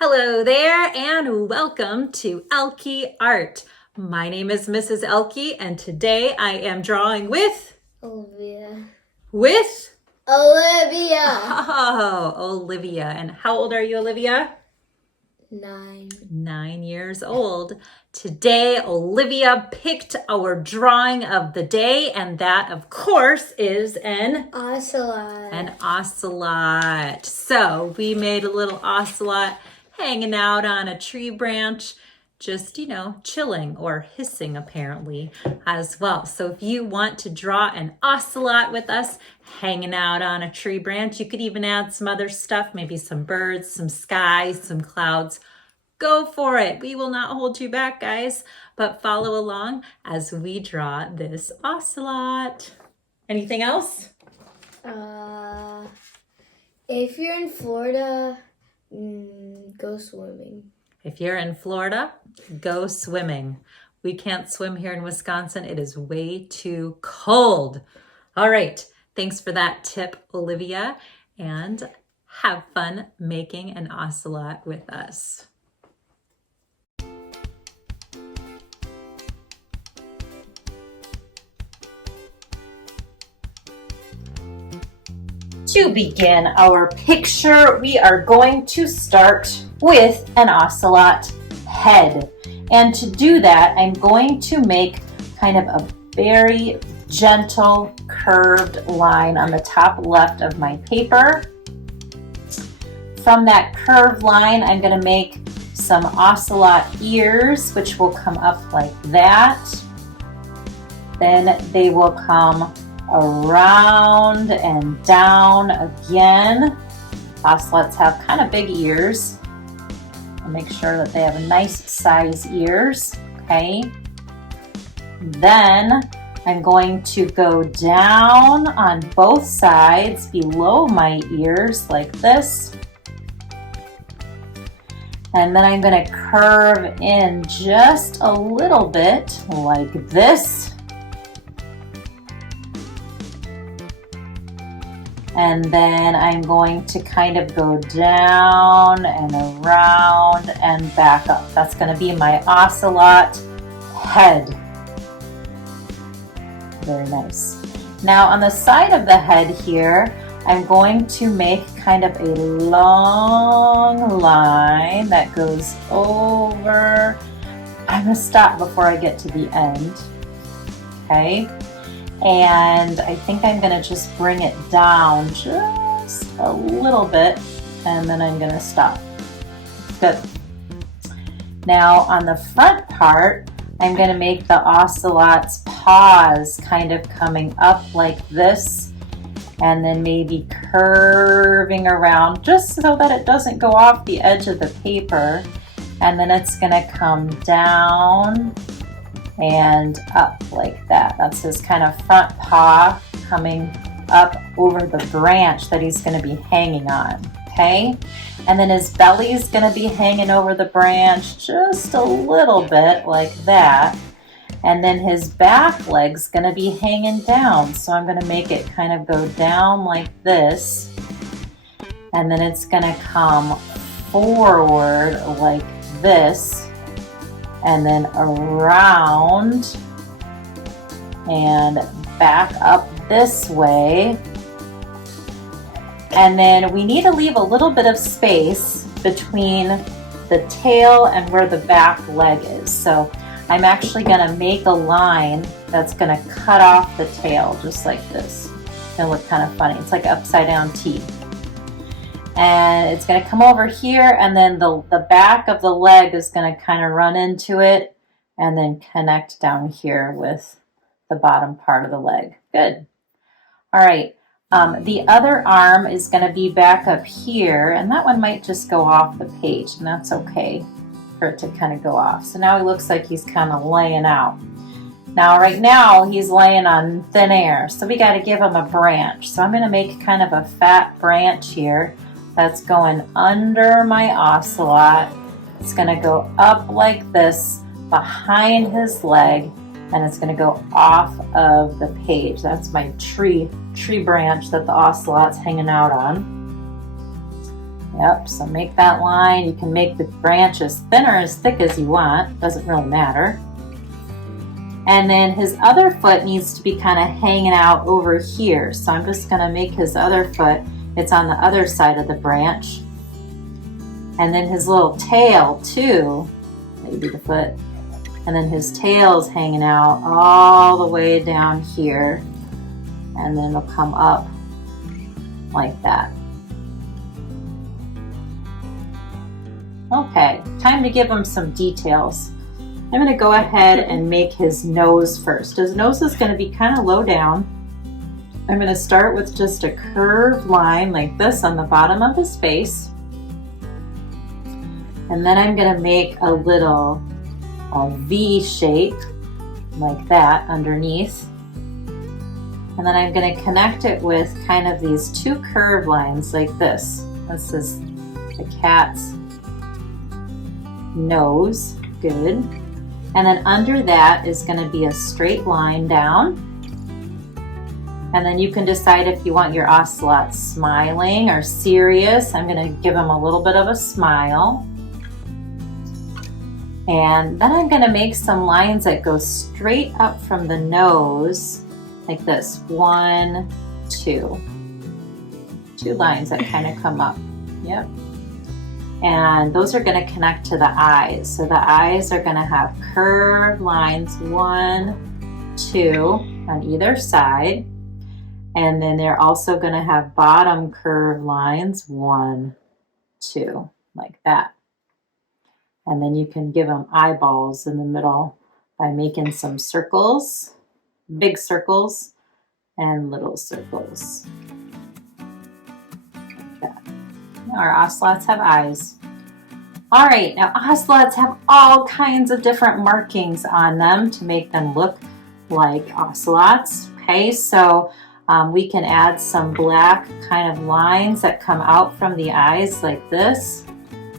Hello there and welcome to Ehlke Art. My name is Mrs. Ehlke and today I am drawing with Olivia. With Olivia. Oh, Olivia. And how old are you, Olivia? 9. 9 years old. Today, Olivia picked our drawing of the day, and that, of course, is an Ocelot. ocelot. So we made a little ocelot hanging out on a tree branch, just, chilling or hissing apparently as well. So if you want to draw an ocelot with us hanging out on a tree branch, you could even add some other stuff, maybe some birds, some sky, some clouds. Go for it. We will not hold you back, guys, but follow along as we draw this ocelot. Anything else? If you're in Florida, go swimming. If you're in Florida, go swimming. We can't swim here in Wisconsin. It is way too cold. All right. Thanks for that tip, Olivia, and have fun making an ocelot with us. To begin our picture, we are going to start with an ocelot head. And to do that, I'm going to make kind of a very gentle curved line on the top left of my paper. From that curved line, I'm going to make some ocelot ears, which will come up like that. Then they will come around and down again. Ocelots have kind of big ears. I'll make sure that they have nice size ears. Okay. Then I'm going to go down on both sides below my ears like this. And then I'm going to curve in just a little bit like this. And then I'm going to kind of go down and around and back up. That's going to be my ocelot head. Very nice. Now on the side of the head here, I'm going to make kind of a long line that goes over. I'm going to stop before I get to the end. Okay. And I think I'm going to just bring it down just a little bit, and then I'm going to stop. Good. Now on the front part, I'm going to make the ocelot's paws kind of coming up like this, and then maybe curving around just so that it doesn't go off the edge of the paper. And then it's going to come down and up like that. That's his kind of front paw coming up over the branch that he's going to be hanging on. Okay, and then his belly is going to be hanging over the branch just a little bit like that, and then his back leg's going to be hanging down, so I'm going to make it kind of go down like this, and then it's going to come forward like this, and then around and back up this way. And then we need to leave a little bit of space between the tail and where the back leg is. So I'm actually going to make a line that's going to cut off the tail just like this. It's going to look kind of funny. It's like an upside down T. And it's going to come over here, and then the back of the leg is going to kind of run into it and then connect down here with the bottom part of the leg. Good. All right. The other arm is going to be back up here, and that one might just go off the page, and that's okay for it to kind of go off. So now he looks like he's kind of laying out. Now, right now, he's laying on thin air, so we got to give him a branch. So I'm going to make kind of a fat branch here that's going under my ocelot. It's going to go up like this behind his leg, and it's going to go off of the page. That's my tree branch that the ocelot's hanging out on. Yep, so make that line. You can make the branch as thin or as thick as you want. Doesn't really matter. And then his other foot needs to be kind of hanging out over here. So I'm just going to make his other foot, it's on the other side of the branch. And then his little tail too, maybe the foot. And then his tail's hanging out all the way down here. And then it'll come up like that. Okay, time to give him some details. I'm going to go ahead and make his nose first. His nose is going to be kind of low down. I'm going to start with just a curved line like this on the bottom of his face. And then I'm going to make a little V shape like that underneath. And then I'm going to connect it with kind of these two curved lines like this. This is the cat's nose. Good. And then under that is going to be a straight line down. And then you can decide if you want your ocelot smiling or serious. I'm going to give him a little bit of a smile. And then I'm going to make some lines that go straight up from the nose like this. 1, 2. 2 lines that kind of come up. Yep. And those are going to connect to the eyes. So the eyes are going to have curved lines, 1, 2 on either side. And then they're also going to have bottom curved lines, 1, 2, like that. And then you can give them eyeballs in the middle by making some circles, big circles and little circles. Our ocelots have eyes. All right, now ocelots have all kinds of different markings on them to make them look like ocelots. Okay, so we can add some black kind of lines that come out from the eyes like this,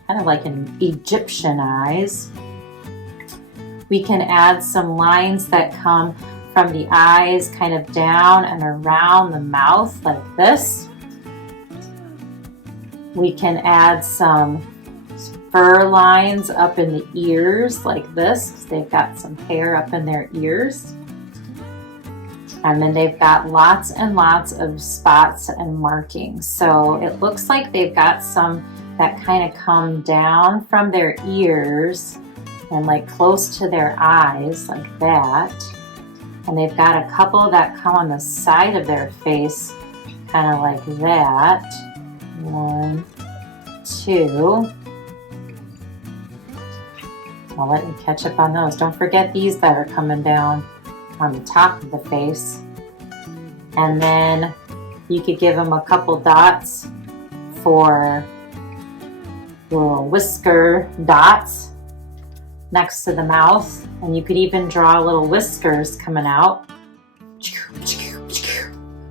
kind of like an Egyptian eyes. We can add some lines that come from the eyes kind of down and around the mouth like this. We can add some fur lines up in the ears like this, because they've got some hair up in their ears. And then they've got lots and lots of spots and markings. So it looks like they've got some that kind of come down from their ears and like close to their eyes like that. And they've got a couple that come on the side of their face kind of like that. 1, 2. I'll let you catch up on those. Don't forget these that are coming down on the top of the face. And then you could give them a couple dots for little whisker dots next to the mouth. And you could even draw little whiskers coming out.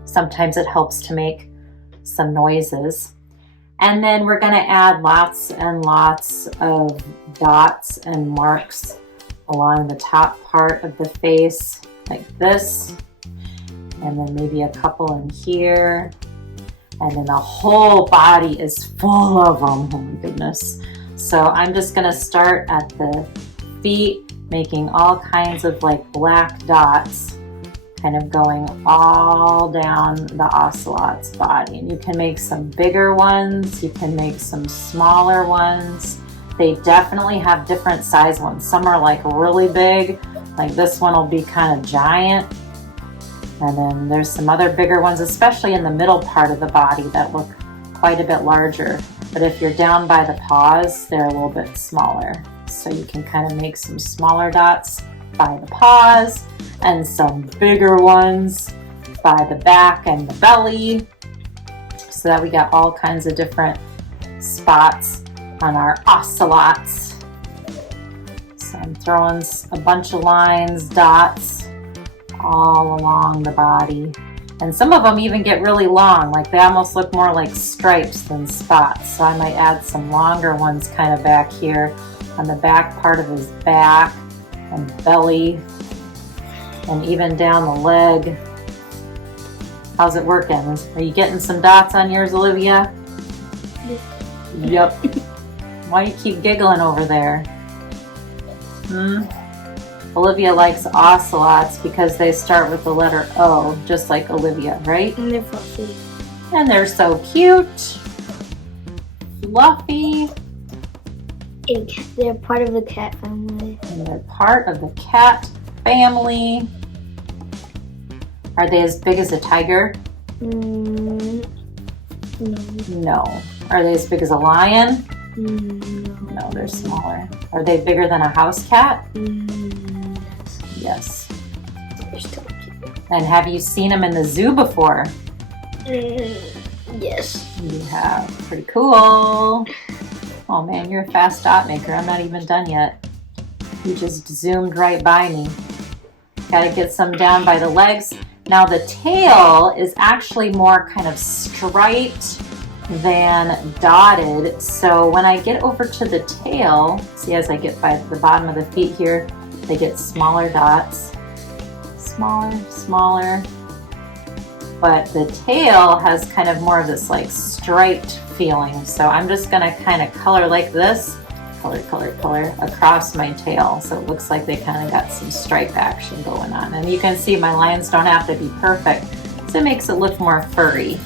Sometimes it helps to make some noises. And then we're going to add lots and lots of dots and marks along the top part of the face like this. And then maybe a couple in here. And then the whole body is full of them. Oh my goodness. So I'm just going to start at the feet, making all kinds of like black dots kind of going all down the ocelot's body. And you can make some bigger ones, you can make some smaller ones. They definitely have different size ones. Some are like really big, like this one will be kind of giant. And then there's some other bigger ones, especially in the middle part of the body, that look quite a bit larger. But if you're down by the paws, they're a little bit smaller. So you can kind of make some smaller dots by the paws and some bigger ones by the back and the belly, so that we got all kinds of different spots on our ocelots. So I'm throwing a bunch of lines, dots all along the body. And some of them even get really long, like they almost look more like stripes than spots. So I might add some longer ones kind of back here on the back part of his back and belly, and even down the leg. How's it working? Are you getting some dots on yours, Olivia? Yep. Why you keep giggling over there? Olivia likes ocelots because they start with the letter O, just like Olivia, right? And they're fluffy. And they're so cute. Fluffy. And they're part of the cat family. And they're part of the cat family. Are they as big as a tiger? No. No. Are they as big as a lion? No. No, they're smaller. Are they bigger than a house cat? Yes. Yes. They're still cute. And have you seen them in the zoo before? Yes. You have. Pretty cool. Oh man, you're a fast dot maker. I'm not even done yet. You just zoomed right by me. Gotta get some down by the legs. Now the tail is actually more kind of striped than dotted. So when I get over to the tail, see as I get by the bottom of the feet here, they get smaller dots. Smaller, smaller. But the tail has kind of more of this like striped feeling. So I'm just gonna kind of color like this. Color, color, color across my tail. So it looks like they kind of got some stripe action going on. And you can see my lines don't have to be perfect. So it makes it look more furry.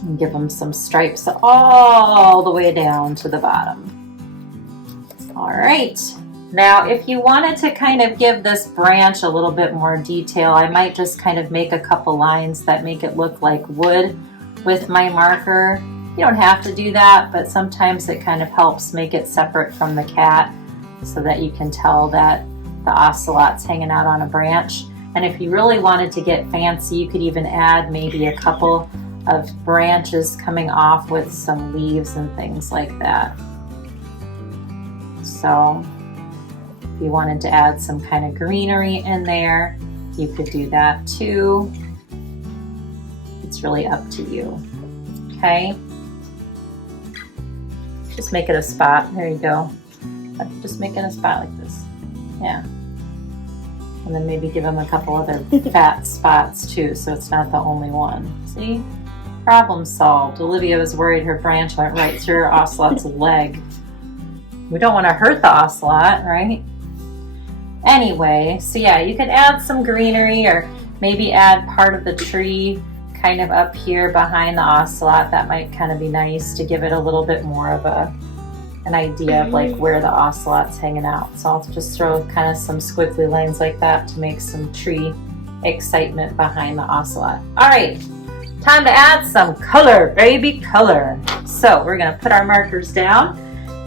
And give them some stripes all the way down to the bottom. All right. Now, if you wanted to kind of give this branch a little bit more detail, I might just kind of make a couple lines that make it look like wood with my marker. You don't have to do that, but sometimes it kind of helps make it separate from the cat so that you can tell that the ocelot's hanging out on a branch. And if you really wanted to get fancy, you could even add maybe a couple of branches coming off with some leaves and things like that. So if you wanted to add some kind of greenery in there, you could do that too. It's really up to you. Okay. Just make it a spot. There you go. Just make it a spot like this. Yeah. And then maybe give them a couple other fat spots too, so it's not the only one. See? Problem solved. Olivia was worried her branch went right through her ocelot's leg. We don't want to hurt the ocelot, right? Anyway, so yeah, you could add some greenery or maybe add part of the tree kind of up here behind the ocelot. That might kind of be nice to give it a little bit more of an idea of like where the ocelot's hanging out. So I'll just throw kind of some squiggly lines like that to make some tree excitement behind the ocelot. All right, time to add some color, baby, color. So we're gonna put our markers down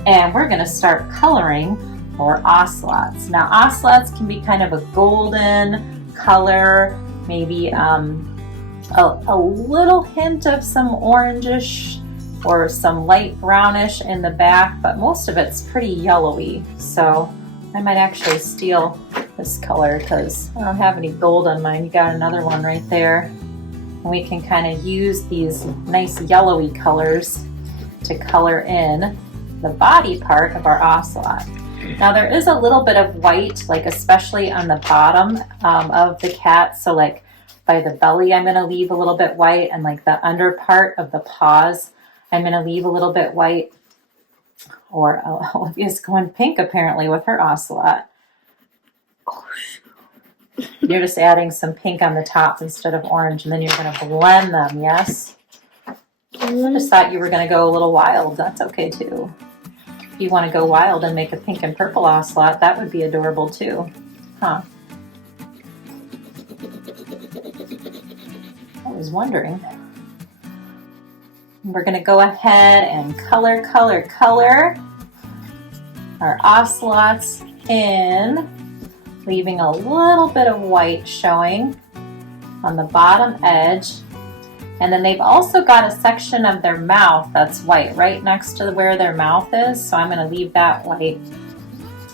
and we're gonna start coloring our ocelots. Now ocelots can be kind of a golden color, maybe a little hint of some orangish or some light brownish in the back, but most of it's pretty yellowy. So I might actually steal this color because I don't have any gold on mine. You got another one right there. And we can kind of use these nice yellowy colors to color in the body part of our ocelot. Now there is a little bit of white, like especially on the bottom of the cat. So like by the belly, I'm going to leave a little bit white, and like the under part of the paws, I'm going to leave a little bit white. Or Olivia's going pink apparently with her ocelot. You're just adding some pink on the top instead of orange, and then you're going to blend them, yes? I just thought you were going to go a little wild. That's okay too. If you want to go wild and make a pink and purple ocelot, that would be adorable too. Huh. I was wondering. We're going to go ahead and color our ocelots in, leaving a little bit of white showing on the bottom edge. And then they've also got a section of their mouth that's white right next to where their mouth is. So I'm going to leave that white,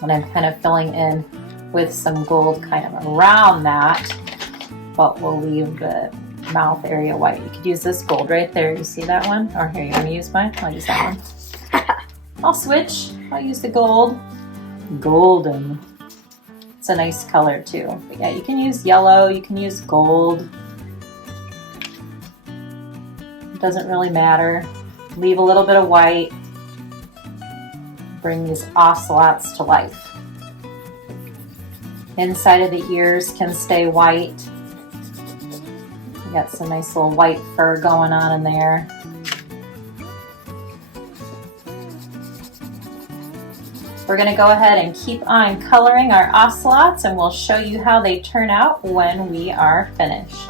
and I'm kind of filling in with some gold kind of around that, but we'll leave the mouth area white. You could use this gold right there. You see that one? Or here, you want to use mine? I'll use that one. I'll switch. I'll use the gold. Golden. It's a nice color too. But yeah, you can use yellow. You can use gold. Doesn't really matter. Leave a little bit of white. Bring these ocelots to life. Inside of the ears can stay white. We got some nice little white fur going on in there. We're going to go ahead and keep on coloring our ocelots, and we'll show you how they turn out when we are finished.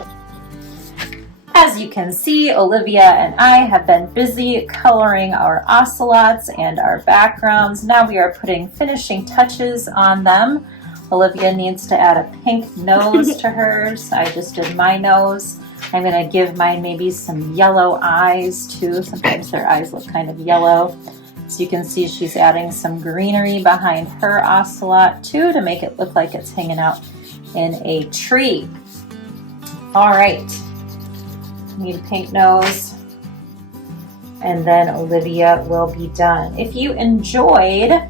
As you can see, Olivia and I have been busy coloring our ocelots and our backgrounds. Now we are putting finishing touches on them. Olivia needs to add a pink nose to hers. I just did my nose. I'm going to give mine maybe some yellow eyes too. Sometimes their eyes look kind of yellow. So you can see she's adding some greenery behind her ocelot too to make it look like it's hanging out in a tree. All right, need a pink nose, and then Olivia will be done. If you enjoyed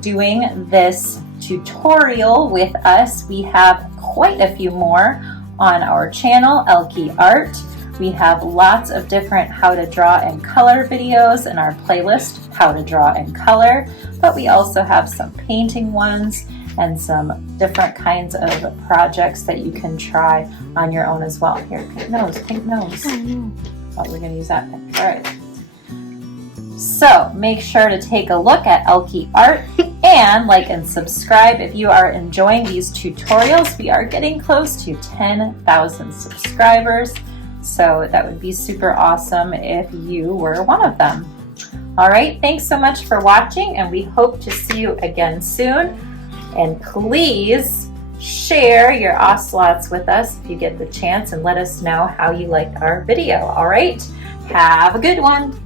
doing this tutorial with us, we have quite a few more on our channel, Ehlke Art. We have lots of different how to draw and color videos in our playlist, How to Draw and Color, but we also have some painting ones and some different kinds of projects that you can try on your own as well. Here, pink nose, pink nose. Oh, we're gonna use that pink. All right. So make sure to take a look at Ehlke Art and like and subscribe if you are enjoying these tutorials. We are getting close to 10,000 subscribers. So that would be super awesome if you were one of them. All right, thanks so much for watching, and we hope to see you again soon. And please share your ocelots with us if you get the chance, and let us know how you liked our video. All right, have a good one.